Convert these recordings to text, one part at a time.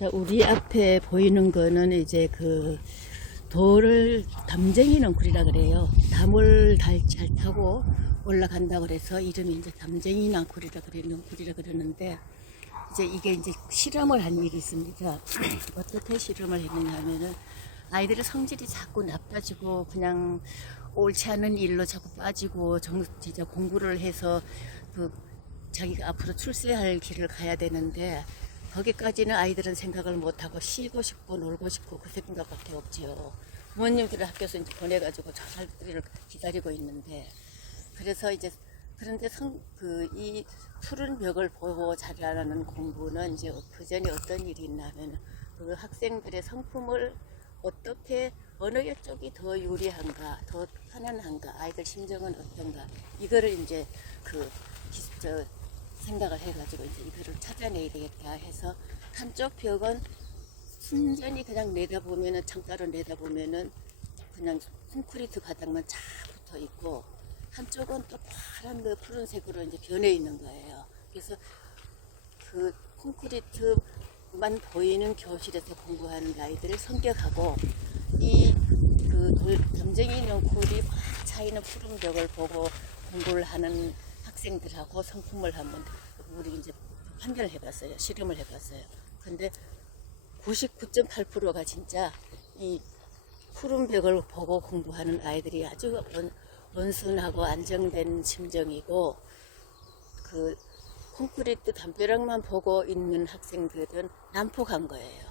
자, 우리 앞에 보이는 거는 이제 돌을 담쟁이 넝쿨이라 그래요. 담을 잘 타고 올라간다 그래서 이름이 이제 담쟁이 넝쿨이라 그러는데, 이제 이게 이제 실험을 한 일이 있습니다. 어떻게 실험을 했느냐 하면은, 아이들의 성질이 자꾸 나빠지고 그냥 옳지 않은 일로 자꾸 빠지고 진짜 공부를 해서 자기가 앞으로 출세할 길을 가야 되는데, 거기까지는 아이들은 생각을 못하고 쉬고 싶고 놀고 싶고 그 생각밖에 없지요. 부모님들을 학교에서 이제 보내가지고 저 살들을 기다리고 있는데, 그래서 이제 그런데 이 푸른 벽을 보고 자라는 공부는 이제 그 전에 어떤 일이 있냐면, 그 학생들의 성품을 어떻게 어느 쪽이 더 유리한가, 더 편안한가, 아이들 심정은 어떤가, 이거를 이제 생각을 해가지고 이제 이거를 찾아내야 되겠다 해서, 한쪽 벽은 순전히 그냥 내다보면은, 창가로 내다보면은 그냥 콘크리트 바닥만 쫙 붙어 있고, 한쪽은 또 파란 푸른색으로 이제 변해 있는 거예요. 그래서 그 콘크리트만 보이는 교실에서 공부하는 아이들의 성격하고, 담쟁이 넝쿨이 확 차이는 푸른 벽을 보고 공부를 하는 학생들하고 성품을 한번 우리 이제 판별을 해봤어요. 실험을 해봤어요. 근데 99.8%가 진짜 이 푸른 벽을 보고 공부하는 아이들이 아주 온순하고 안정된 심정이고, 그 콘크리트 담벼락만 보고 있는 학생들은 난폭한 거예요.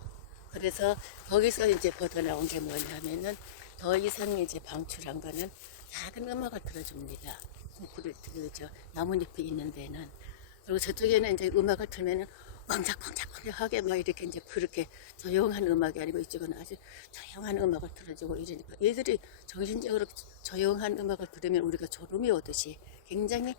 그래서 거기서 이제 벗어나온 게 뭐냐면은, 더 이상 이제 방출한 거는 작은 음악을 틀어줍니다. 콘크리트 나뭇잎이 있는 데는. 그리고 저쪽에는 이제 음악을 틀면은 엉작엉작하게 막 이렇게 이제 그렇게 조용한 음악이 아니고, 이쪽은 아주 조용한 음악을 틀어주고 이러니까 얘들이 정신적으로 조용한 음악을 들으면 우리가 졸음이 오듯이 굉장히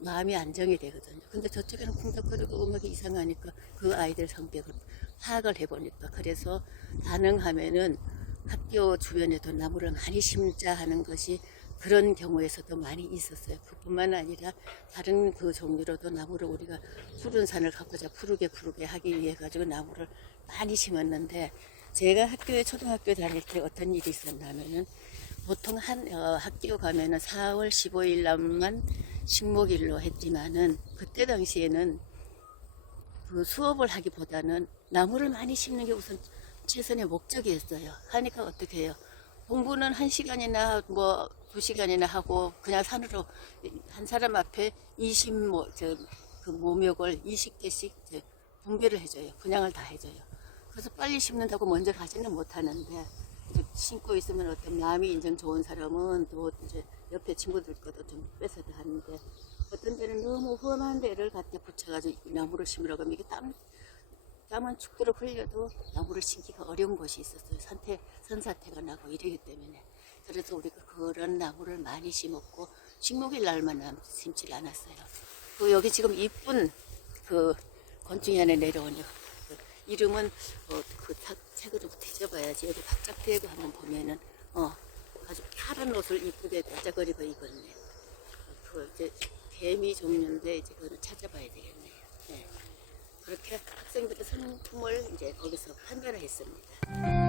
마음이 안정이 되거든요. 근데 저쪽에는 쿵닥거리고 음악이 이상하니까 그 아이들 성격을 파악을 해보니까, 그래서 가능하면은 학교 주변에도 나무를 많이 심자 하는 것이 그런 경우에서도 많이 있었어요. 그뿐만 아니라 다른 종류로도 나무를 우리가 푸른 산을 가꾸자 푸르게 하기 위해 가지고 나무를 많이 심었는데, 제가 초등학교 다닐 때 어떤 일이 있었냐면은, 보통 학교 가면은 4월 15일 날만 식목일로 했지만은, 그때 당시에는 수업을 하기보다는 나무를 많이 심는 게 우선 최선의 목적이었어요. 하니까 어떻게 해요? 공부는 1시간이나 2시간이나 하고 그냥 산으로 한 사람 앞에 모묘걸 20개씩 분배를 해줘요. 분양을 다 해줘요. 그래서 빨리 심는다고 먼저 가지는 못하는데, 심고 있으면 어떤 마음이 인정 좋은 사람은 또 이제 옆에 친구들 것도 좀 뺏어도 하는데, 어떤 데는 너무 험한 데를 갖다 붙여가지고 나무를 심으라고 하면, 이게 땀은 죽도록 흘려도 나무를 심기가 어려운 곳이 있었어요. 산사태가 나고 이러기 때문에. 그래서 우리가 그런 나무를 많이 심었고, 식목일 날만 심지 않았어요. 여기 지금 이쁜 곤충이 하나 내려오네요. 이름은 책으로 뒤져봐야지. 여기 박작대고 한번 보면은 아주 파란 옷을 이쁘게 반짝거리고 입었네. 이제 개미 종류인데, 이제 그거를 찾아봐야 되겠네요. 네. 그렇게 학생들의 성품을 이제 거기서 판별을 했습니다.